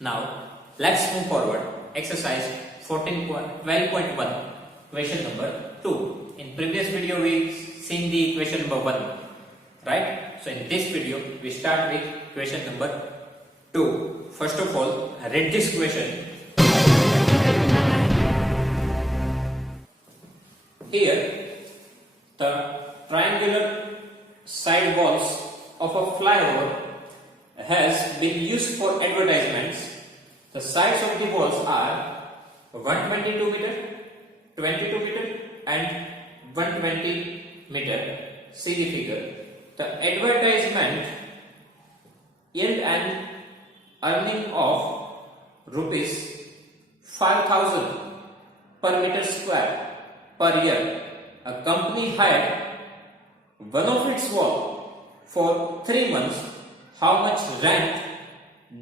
Now, let's move forward. Exercise 12.1, question number 2. In previous video, we seen the question number 1, right? So, in this video, we start with question number 2. First of all, read this question. Here, the triangular side walls of a flyover has been used for advertisements. The sides of the walls are 122 meter, 22 meter and 120 meter. See the figure. The advertisement yield an earning of rupees 5,000 per meter square per year. A company hired one of its wall for 3 months. How much rent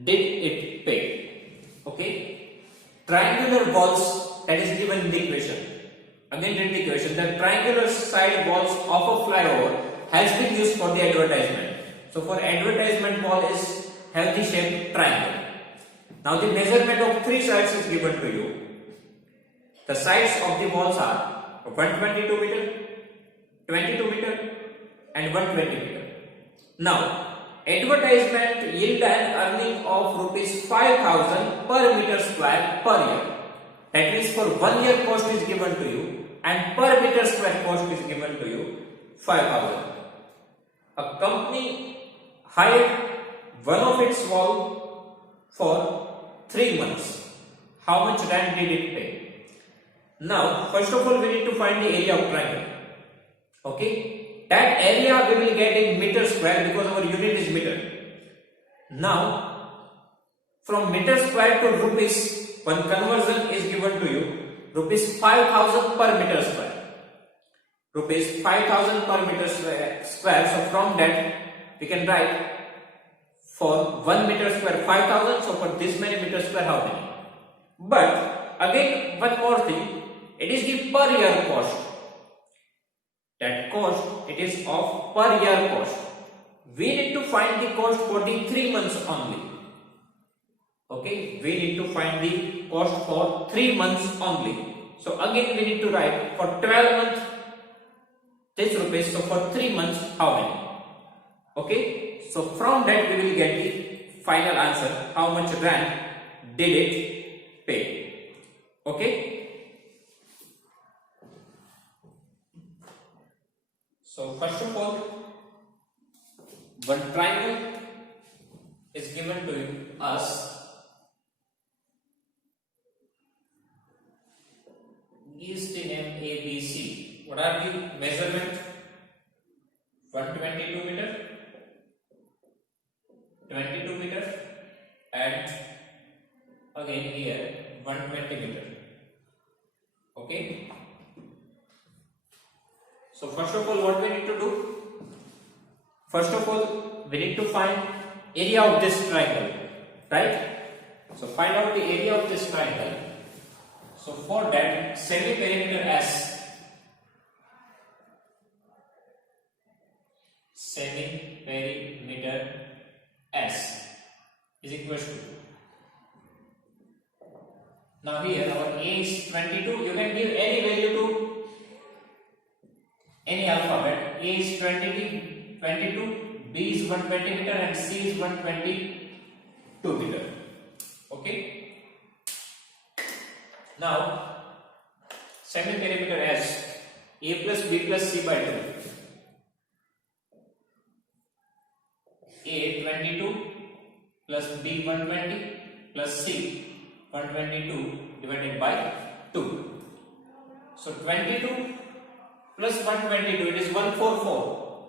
did it pay? Okay. Triangular walls that is given in the equation. Again read the equation. The triangular side walls of a flyover has been used for the advertisement. So for advertisement wall is have the shape triangle. Now the measurement of 3 sides is given to you. The sides of the walls are 122 meter, 22 meter and 120 meter. Now advertisement yield an earning of rupees 5,000 per meter square per year. That means for 1 year cost is given to you and per meter square cost is given to you 5,000. A company hired one of its wall for 3 months. How much rent did it pay? Now, first of all, we need to find the area of triangle. Okay. That area we will get in meter square because our unit is meter. Now, from meter square to rupees, one conversion is given to you. Rupees 5,000 per meter square. Rupees 5,000 per meter square. So, from that, we can write for 1 meter square 5,000. So, for this many meter square, how many? But, again, one more thing. It is the per year cost. That cost, it is of per year cost. We need to find the cost for the 3 months only. Okay, we need to find the cost for 3 months only. So again we need to write for 12 months this rupees. So for 3 months how many? Okay, so from that we will get the final answer. How much rent did it pay? Okay. So first of all, one triangle is given to us. Is the name ABC. What are the measurement? 122 meter, 22 meter, and again here 120 meter. Okay. So first of all, what we need to do? First of all, we need to find area of this triangle, right? So find out the area of this triangle. So for that, semi-perimeter S, semi-perimeter S is equal to. Now here our A is 22. You can give any value to any alphabet. A is 22, B is 120 meter and C is 122 meter. Okay. Now, semi-perimeter S, A plus B plus C by 2. A 22 plus B 120 plus C 122 divided by 2. So 22 plus 122, it is 144,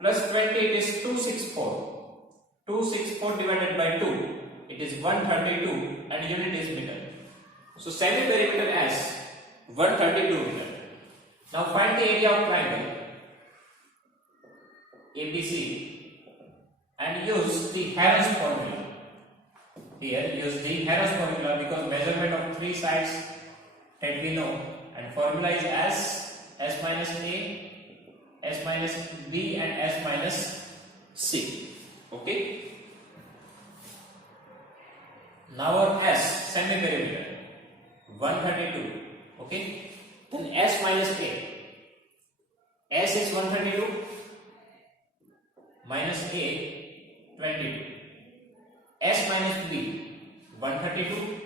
plus 20, it is 264, 264 divided by 2, it is 132 and unit is meter. So semi-perimeter S, 132 meter. Now find the area of triangle ABC and use the Harris formula. Here use the Harris formula because measurement of 3 sides that we know, and formula is S minus A, S minus B and S minus C. Okay. Now our S semi-perimeter 132. Okay, then S minus A. S is 132 minus A 22. S minus B 132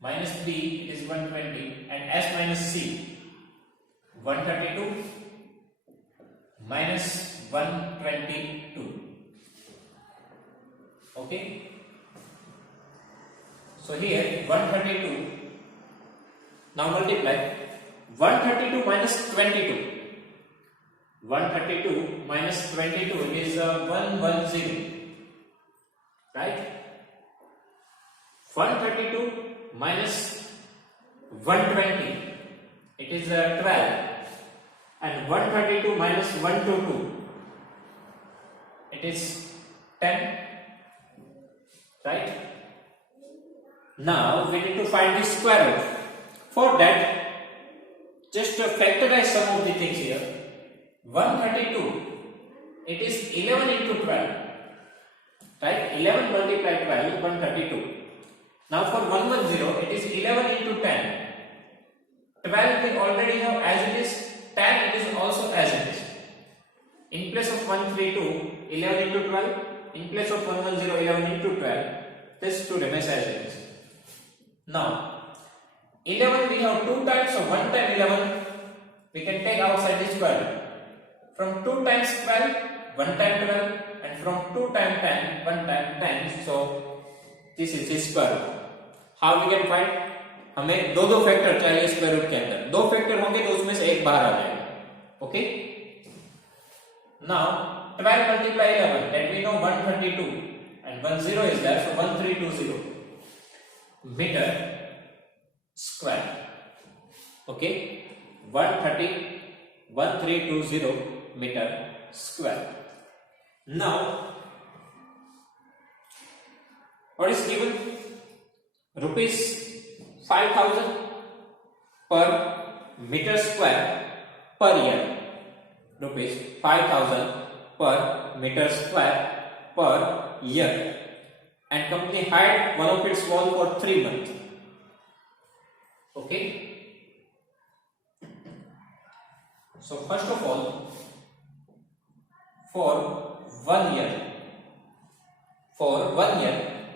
minus B is 120, and S minus C 132 minus 122. Okay, so here 132. Now multiply 132 minus 22. 132 minus 22 is 110, right? 132 minus 120, it is 12, and 132 minus 122, it is 10, right? Now we need to find the square root. For that, just factorize some of the things here. 132, it is 11 into 12, right? 11 multiplied 12, 132. Now for 110, it is 11 into 10. 12 we already have as it is, 10 it is also as it is. In place of 132, 11 into 12, in place of 110, 11 into 12, this 2 remains as it is. Now 11 we have 2 times, so 1 time 11 we can take outside the square root. From 2 times 12, 1 time 12, and from 2 times 10, 1 time 10, so this is the square root. How we can find? हमें दो factor चाहिए square root के अंदर. 2 factor होंगे तो उसमें से एक बाहर आ जाएगा. Okay, now 12 multiply 11, that we know 132, and 10 is there, so 1320 meter square. Okay, 1320 meter square. Now what is given? Rupees 5,000 per meter square per year. Rupees 5,000 per meter square per year. And company hired one of its wall for 3 months. Okay. So first of all, for 1 year,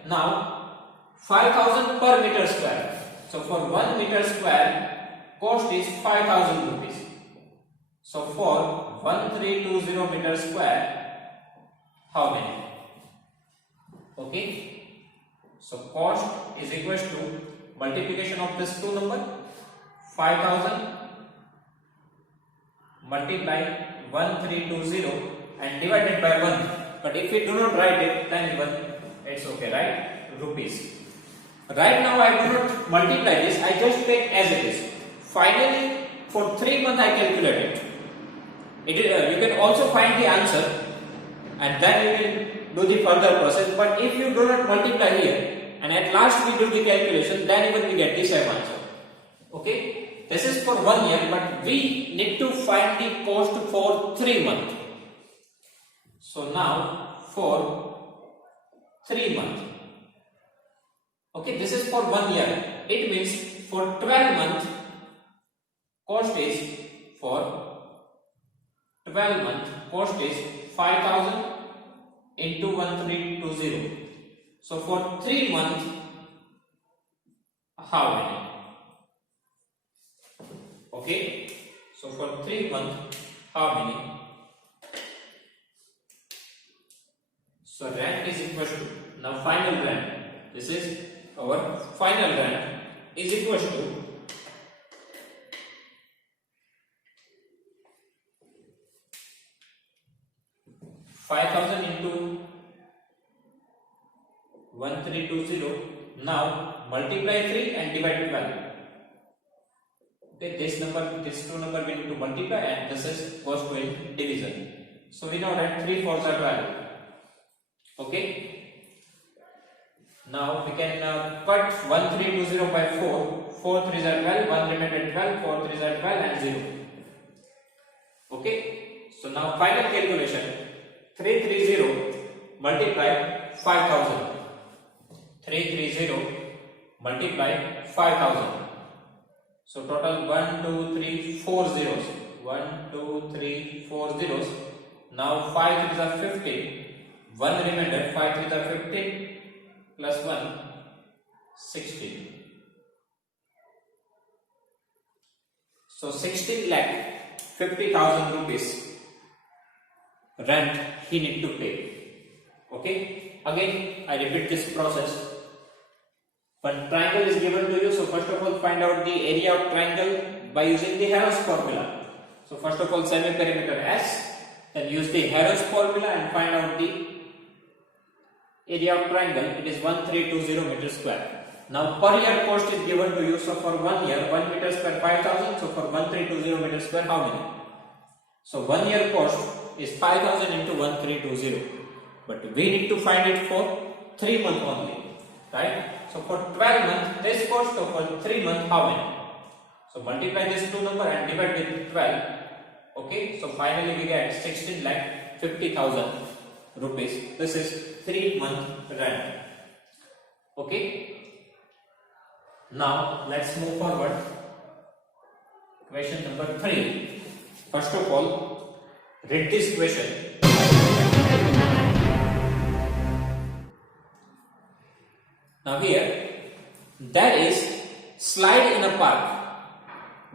now 5,000 per meter square. So for 1 meter square, cost is 5,000 rupees. So for 1320 meter square, how many? Okay. So cost is equal to multiplication of this two number, 5,000 multiply 1320 and divided by 1. But if we do not write it, then even it's okay, right? Rupees. Right now I do not multiply this, I just take as it is. Finally for 3 months I calculate it. You can also find the answer and then you can do the further process. But if you do not multiply here and at last we do the calculation, then even we get the same answer. Okay, this is for 1 year, but we need to find the cost for 3 months. So now for 3 months. Okay, this is for 1 year. It means for 12 months, cost is for 12 months, cost is 5,000 into 1320. So for 3 months, how many? Okay, so for 3 months, how many? So rent is equal to, now final rent. This is our final rent is equal to 5,000 into 1320. Now multiply 3 and divide 12. Okay, this two number we need to multiply, and this is goes to division. So we know that 3 4s are 12. Okay. Now we can cut 1320 by 4. 4 3s are 12, 1 remainder 12, 4 3s are 12 and 0. Okay. So now final calculation, 330 multiply 5,000. 330 multiply 5000. So total 1, 2, 3, 4 zeros. 1, 2, 3, 4 zeros. Now 5 3s are 15. 1 remainder, 5 3s are 15 plus 1, 16. So 16 lakh 50,000 rupees rent he need to pay. Okay. Again, I repeat this process. One triangle is given to you. So first of all, find out the area of triangle by using the Harrow's formula. So first of all, semi-perimeter S. Then use the Harrow's formula and find out the area of triangle. It is 1320 meter square. Now per year cost is given to you. So for 1 year, 1 meter square 5,000. So for 1320 meter square, how many? So 1 year cost is 5,000 into 1320. But we need to find it for 3 months only, right? So for 12 months, this cost. So for 3 months, how many? So multiply this two number and divide with 12. Okay. So finally we get 16 lakh 50,000 rupees. This is 3 month rent. Okay. Now let's move forward. Question number 3. First of all, read this question. Now here, there is slide in a park.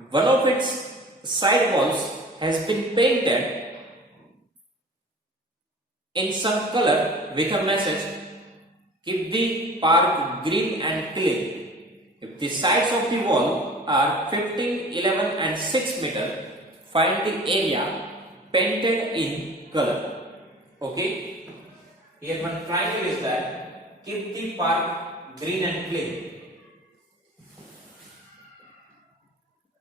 One of its side walls has been painted in some color with a message, keep the park green and clean. If the sides of the wall are 15, 11 and 6 meter, find the area painted in color. Okay. Here one triangle is there, keep the park green and clean.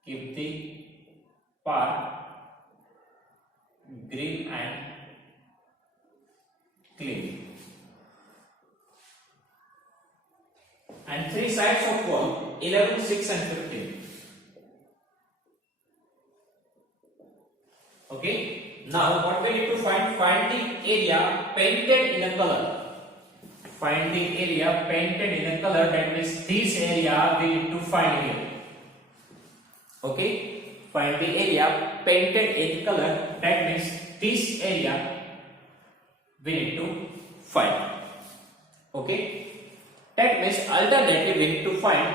Keep the park green and clean. And 3 sides of wall 11, 6 and 15. Okay. Now what we need to find? Find the area painted in a color. Find the area painted in a color. That means this area we need to find here. Okay. Find the area painted in color. That means this area we need to find. Okay. That means alternately we need to find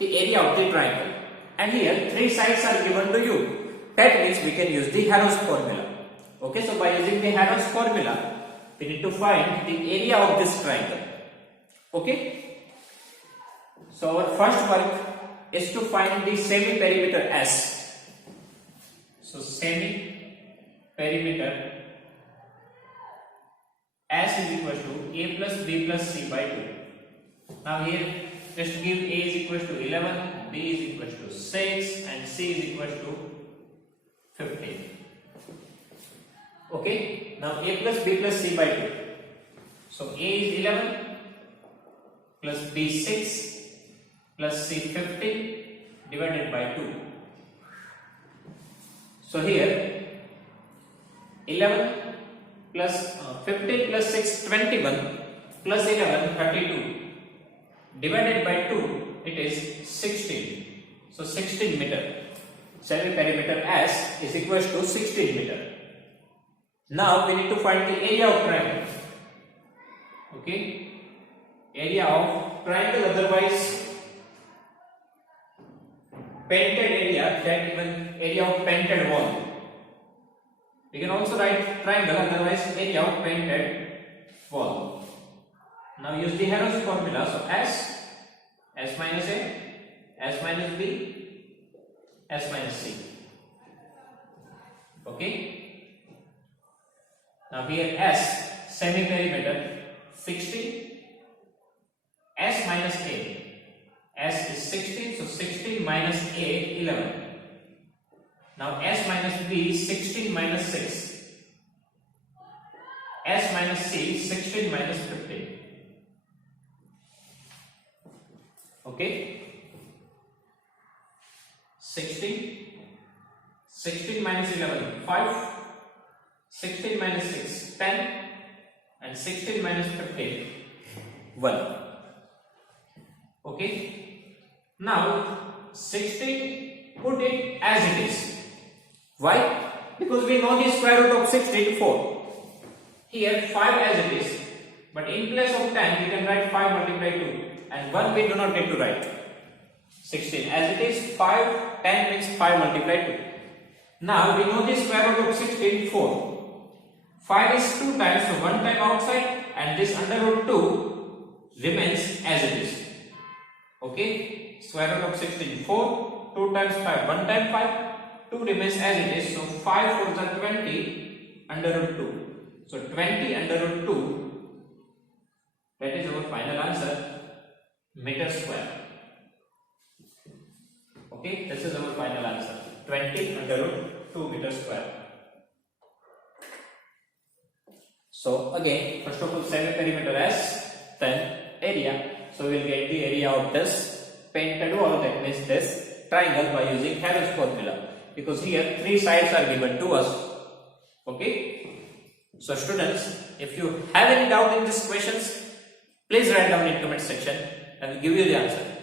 the area of the triangle. And here 3 sides are given to you. That means we can use the Harrow's formula. Okay. So by using the Harrow's formula, we need to find the area of this triangle. Okay. So our first work is to find the semi-perimeter S. So semi-perimeter S is equal to A plus B plus C by 2. Now here just give A is equal to 11, B is equal to 6 and C is equal to 15. Okay. Now A plus B plus C by 2. So A is 11 plus B 6 plus C 15 divided by 2. So here 11 plus 15 plus 6 21 plus 11 32 divided by 2, it is 16. So 16 meter. Semi-perimeter S is equal to 16 meter. Now we need to find the area of triangle. Okay. Area of triangle, otherwise painted area, that even area of painted wall. We can also write triangle, otherwise area of painted wall. Now use the Harrow's formula. So S minus A, S minus B, S minus C. Okay. Now here S semi-perimeter 16, S minus A. S is 16, so 16 minus A 11. Now S minus B 16 minus 6. S minus C 16 minus 15. Okay. 16 minus 11 5, 16 minus 6 10 and 16 minus 15 1. Okay. Now 16, put it as it is. Why? Because we know the square root of 16, 4. Here 5 as it is, but in place of 10 we can write 5 multiplied 2, and 1 we do not get to write. 16 as it is, 5, 10 means 5 multiplied 2. Now we know the square root of 16, 4. 5 is 2 times, so 1 time outside, and this under root 2 remains as it is. Okay, square root of 16, 4, 2 times 5, 1 time 5, 2 remains as it is, so 5 4 is 20 under root 2. So 20 under root 2, that is our final answer, meter square. Okay, this is our final answer, 20 under root 2 meter square. So again, first of all, semi-perimeter as 10 area. So we will get the area of this painted wall, that means this triangle, by using Heron's formula, because here 3 sides are given to us. Okay. So students, if you have any doubt in these questions, please write down in comment section and I will give you the answer.